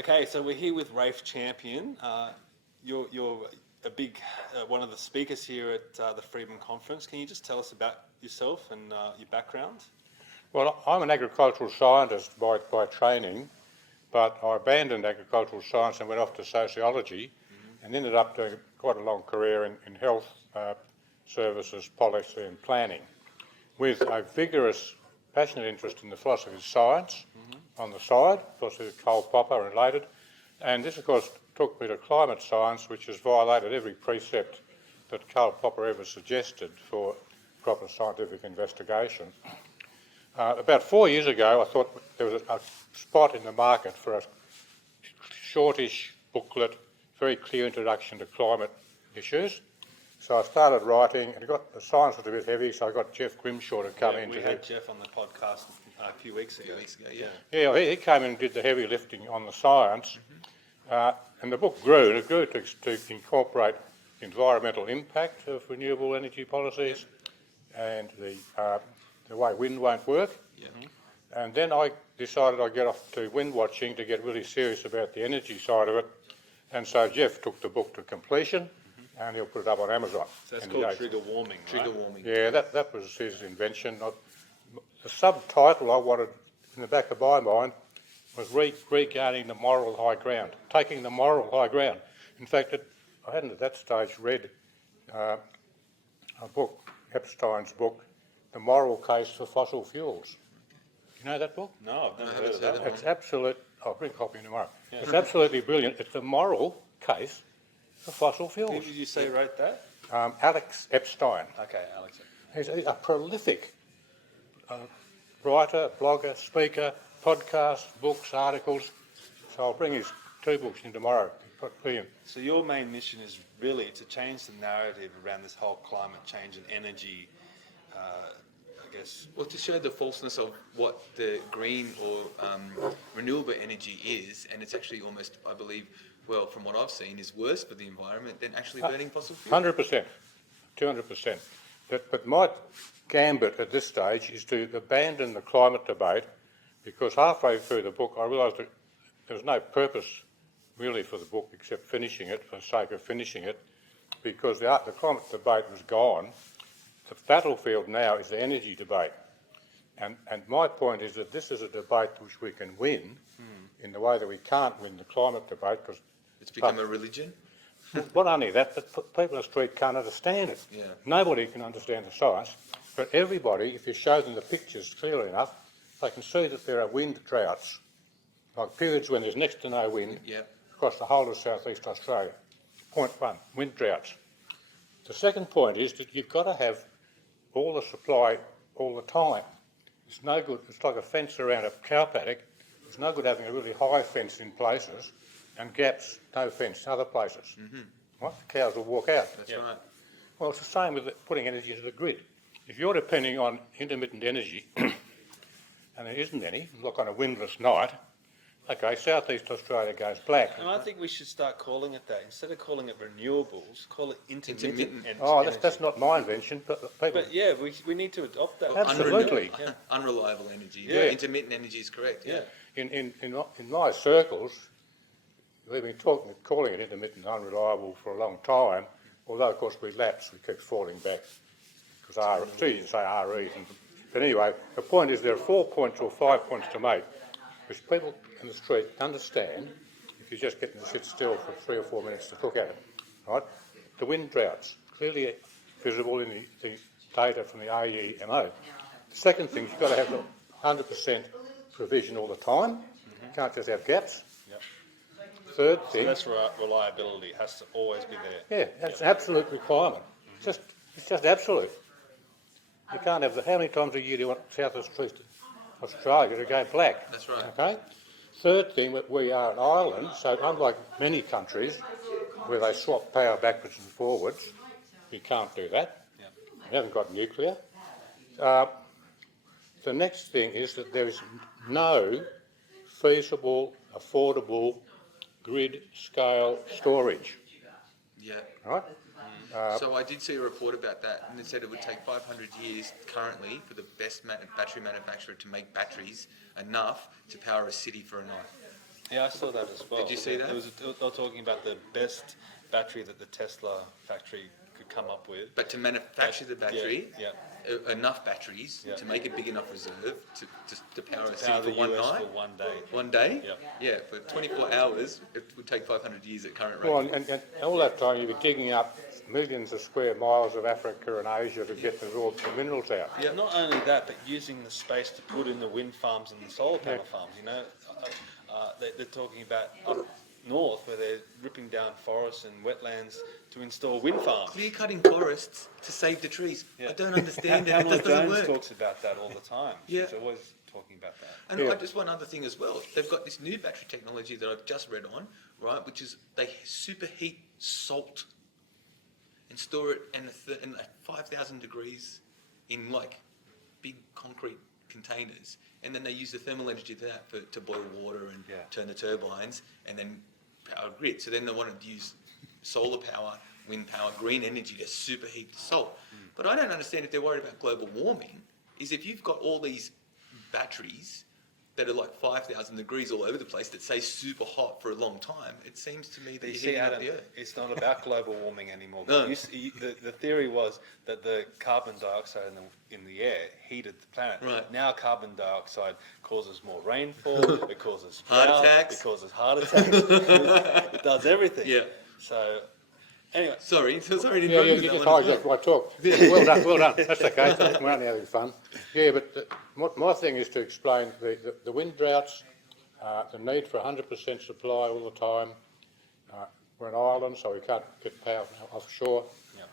Okay, so we're here with Rafe Champion. You're a big one of the speakers here at the Friedman Conference. Can you just tell us about yourself and your background? Well, I'm an agricultural scientist by training, but I abandoned agricultural science and went off to sociology and ended up doing quite a long career in health services, policy and planning, with a vigorous, passionate interest in the philosophy of science on the side, philosophy of Karl Popper related, and this of course took me to climate science, which has violated every precept that Karl Popper ever suggested for proper scientific investigation. About 4 years ago, I thought there was a spot in the market for a shortish booklet, very clear introduction to climate issues. So I started writing, and the science was a bit heavy, so I got Jeff Grimshaw to come in. We had Jeff on the podcast a few weeks ago. Yeah, he came in and did the heavy lifting on the science, and the book grew. It grew to incorporate the environmental impact of renewable energy policies and the way wind won't work. And then I decided I'd get off to wind watching to get really serious about the energy side of it. And so Jeff took the book to completion, and he'll put it up on Amazon. So that's called Trigger Warming, right? Trigger Warming. Yeah, that was his invention. The subtitle I wanted in the back of my mind was regaining the moral high ground, taking the moral high ground. In fact, I hadn't at that stage read a book, Epstein's book, The Moral Case for Fossil Fuels. You know that book? No, I've never heard of that. It's absolute. I'll bring a copy tomorrow. Yeah. It's absolutely brilliant. It's the moral case for fossil fuels. Who did you say wrote that? Alex Epstein. Okay, Alex. He's a prolific writer, blogger, speaker, podcasts, books, articles. So I'll bring his 2 books in tomorrow. So your main mission is really to change the narrative around this whole climate change and energy, I guess. Well, to show the falseness of what the green or renewable energy is, and it's actually almost, I believe, well, from what I've seen, is worse for the environment than actually burning fossil fuels. 100%, 200%. But my gambit at this stage is to abandon the climate debate, because halfway through the book I realised that there was no purpose really for the book except finishing it for the sake of finishing it, because the climate debate was gone. The battlefield now is the energy debate. And my point is that this is a debate which we can win in the way that we can't win the climate debate, because it's become a religion. Not only that, but people on the street can't understand it. Yeah. Nobody can understand the science, but everybody, if you show them the pictures clearly enough, they can see that there are wind droughts, like periods when there's next to no wind across the whole of southeast Australia. Point 1, wind droughts. The second point is that you've got to have all the supply all the time. It's no good, it's like a fence around a cow paddock. It's no good having a really high fence in places and gaps, no fence, in other places. Right? The cows will walk out. That's right. Well, it's the same with putting energy into the grid. If you're depending on intermittent energy, and there isn't any, like on a windless night, okay, southeast Australia goes black. And I think we should start calling it that. Instead of calling it renewables, call it intermittent energy. Oh, that's not my invention, but people... But yeah, we need to adopt that. Absolutely. Unreliable energy. Yeah. Intermittent energy is correct. Yeah. In my circles, we've been calling it intermittent and unreliable for a long time, although of course we lapse, we keep falling back, because it's easy to say REs. But anyway, the point is there are 4 points or 5 points to make, which people in the street understand if you just get them to sit still for 3 or 4 minutes to look at it. Right? The wind droughts, clearly visible in the data from the AEMO. The second thing, you've got to have 100% provision all the time. You can't just have gaps. Third thing... So that's reliability. It has to always be there. Yeah, that's an absolute requirement. It's just absolute. You can't have how many times a year do you want south of Australia to go black? That's right. Okay? Third thing, that we are an island, so unlike many countries where they swap power backwards and forwards, you can't do that. We haven't got nuclear. The next thing is that there is no feasible, affordable, grid-scale storage. Yeah. Right? So I did see a report about that, and it said it would take 500 years currently for the best battery manufacturer to make batteries enough to power a city for a night. Yeah, I saw that as well. Did you see that? They were talking about the best battery that the Tesla factory could come up with. But to manufacture the battery, Yeah. enough batteries Yeah. to make a big enough reserve to power a city Power for the one US night, for 1 day. 1 day. Yeah. Yeah, for 24 hours, it would take 500 years at current rate. Well, and all that time you'd be digging up millions of square miles of Africa and Asia to get the raw minerals out. Yeah, not only that, but using the space to put in the wind farms and the solar panel farms. You know, they're talking about up north where they're ripping down forests and wetlands to install wind farms. Clear cutting forests to save the trees. Yeah. I don't understand it. It Pamela just doesn't Jones work. talks about that all the time. Yeah. She's always talking about that. And Yeah. just one other thing as well. They've got this new battery technology that I've just read on, right? Which is they superheat salt and store it in like 5,000 degrees in like big concrete containers, and then they use the thermal energy to that to boil water and Yeah. turn the turbines and then power grid. So then they want to use solar power, wind power, green energy to superheat the salt. But I don't understand if they're worried about global warming. Is if you've got all these batteries that are like 5,000 degrees all over the place that stay super hot for a long time, it seems to me that But you you're see, heating up Adam, the earth. it's not about global warming anymore. No. The theory was that the carbon dioxide in the air heated the planet. Right. Now carbon dioxide causes more rainfall, it causes Heart drought, attacks. it causes heart attacks, it does everything. Yeah. So, anyway, Sorry to Yeah, interrupt you that just one as hijacked well. my talk. Well done, well done. That's okay. We're only having fun. Yeah, but my thing is to explain the wind droughts, the need for 100% supply all the time. We're an island, so we can't get power from offshore. yeah.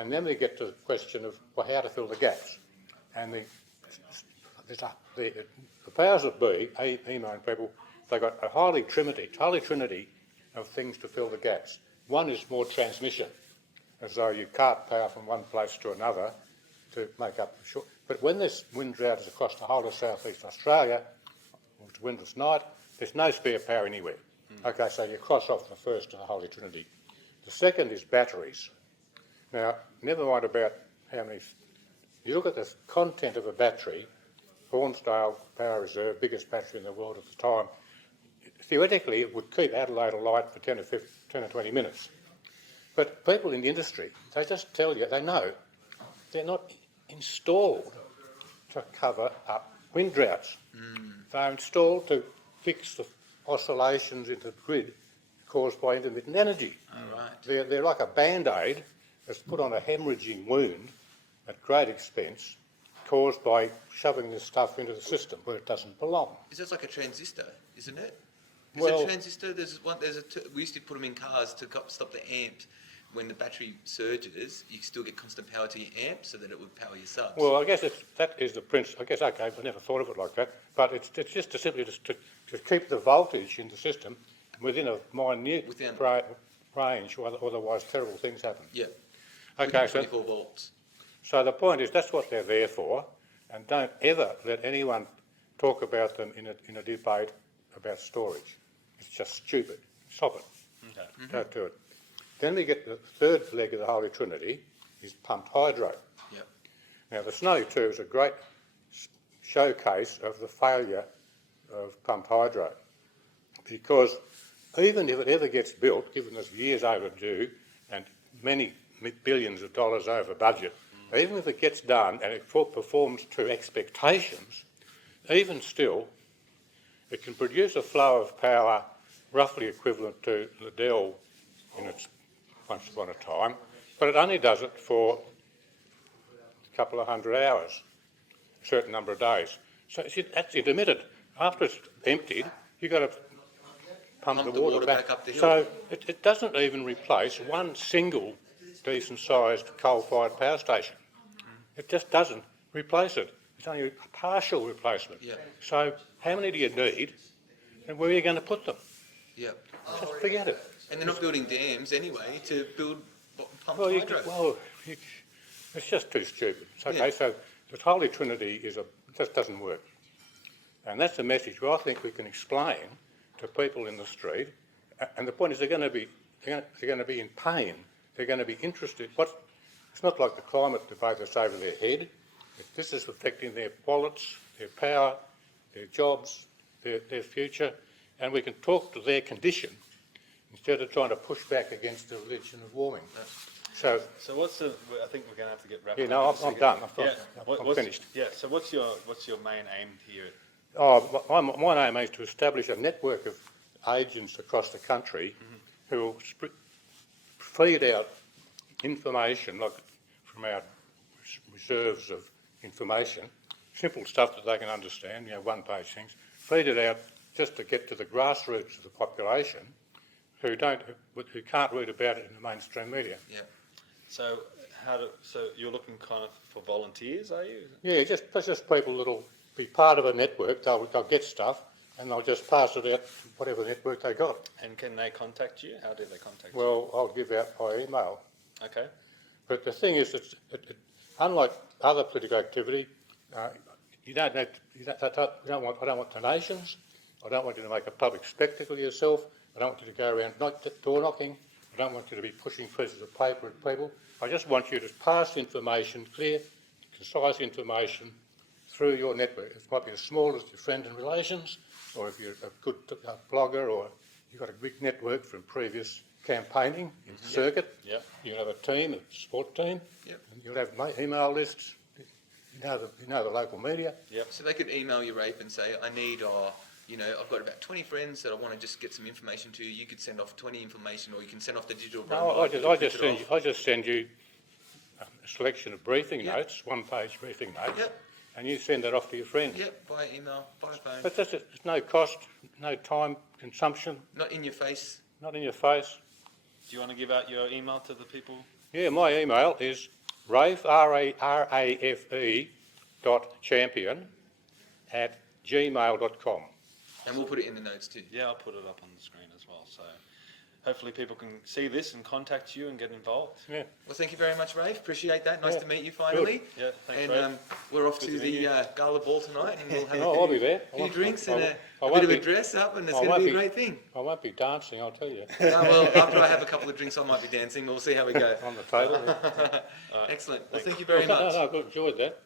And then we get to the question of how to fill the gaps. And the powers that be, emo and people, they've got a holy trinity of things to fill the gaps. One is more transmission, as though you cart power from one place to another to make up the short. But when this wind drought is across the whole of South East Australia, or it's a windless night, there's no spare power anywhere. Okay, so you cross off the first of the Holy Trinity. The second is batteries. Now, never mind about how many. You look at the content of a battery, Hornsdale Power Reserve, biggest battery in the world at the time. Theoretically, it would keep Adelaide alight for 10 or 20 minutes. But people in the industry, they just tell you, they know, they're not installed to cover up wind droughts. They're installed to fix the oscillations in the grid caused by intermittent energy. Oh, right. They're like a band-aid that's put on a hemorrhaging wound at great expense caused by shoving this stuff into the system where it doesn't belong. Is that like a transistor, isn't it? Is Well- it a transistor? We used to put them in cars to stop the amps. When the battery surges, you still get constant power to your amp so that it would power your subs. Well, I guess that is the principle. I guess, okay, I never thought of it like that, but it's just to keep the voltage in the system within a minute range, otherwise terrible things happen. Yeah. Okay, so 24 volts. So the point is that's what they're there for, and don't ever let anyone talk about them in a debate about storage. It's just stupid. Stop it. Okay. Don't do it. Then we get the third leg of the Holy Trinity, is pumped hydro. Yep. Now the Snowy 2 is a great showcase of the failure of pumped hydro, because even if it ever gets built, given it's years overdue and many billions of dollars over budget, even if it gets done and it performs to expectations, even still, it can produce a flow of power roughly equivalent to Liddell in its once upon a time, but it only does it for a couple of 100 hours, a certain number of days. So that's intermittent. After it's emptied, you've got to pump the water back up the hill. So it doesn't even replace one single decent-sized coal-fired power station. It just doesn't replace it. It's only a partial replacement. Yeah. So how many do you need, and where are you going to put them? Yep. Just forget it. And they're not building dams anyway to build pumped Well, hydro. it's just too stupid. It's okay, Yeah. so the Holy Trinity just doesn't work. And that's a message I think we can explain to people in the street. And the point is they're going to be in pain. They're going to be interested. It's not like the climate debate that's over their head. This is affecting their wallets, their power, their jobs, their future. and we can talk to their condition instead of trying to push back against the religion of warming. So, what's the? I think we're going to have to get wrapped you up. know, in a I'm second. done. I'm What's- finished. Yeah. So what's your main aim here? Oh, my aim is to establish a network of agents across the country who will feed out information, like from our reserves of information, simple stuff that they can understand, you know, one-page things, feed it out just to get to the grassroots of the population who can't read about it in the mainstream media. Yeah. So so you're looking kind of for volunteers, are you? Yeah, just people that'll be part of a network. They'll get stuff and they'll just pass it out to whatever network they got. And can they contact you? How do they contact you? Well, I'll give out by email. Okay. But the thing is, unlike other political activity, I don't want donations. I don't want you to make a public spectacle of yourself. I don't want you to go around door knocking. I don't want you to be pushing pieces of paper at people. I just want you to pass information, clear, concise information through your network. It might be as small as your friends and relations, or if you're a good blogger, or you've got a big network from previous campaigning in the circuit. Yep. You'll have a team, a sport team. Yep. And you'll have email lists. You know the local media. Yep. So they could email you, Rafe, and say, I need, I've got about 20 friends that I want to just get some information to. You could send off 20 information, or you can send off the digital No, brochure. I just send you a selection of briefing Yep. notes, one-page briefing notes, Yep. and you send that off to your friends. Yep, by email, by phone. But there's no cost, no time consumption, Not in your face. not in your face. Do you want to give out your email to the people? Yeah, my email is Rafe, R-A-F-E .champion @gmail.com. And we'll put it in the notes too. Yeah, I'll put it up on the screen as well. So hopefully people can see this and contact you and get involved. Yeah. Well, thank you very much, Rafe. Appreciate that. Nice Yeah. to meet you finally. Yeah, thanks, And Rafe. we're off Good to to meet the gala ball tonight, and we'll have Oh, I'll be there. a few drinks and a I bit of a won't be- dress up, and it's I going to won't be a be- great thing. I won't be dancing, I'll tell you, Well, after I have a couple of drinks, I might be dancing. We'll see how we go. on the table. Yeah. Excellent. Well, thank you very No, much. I've enjoyed that.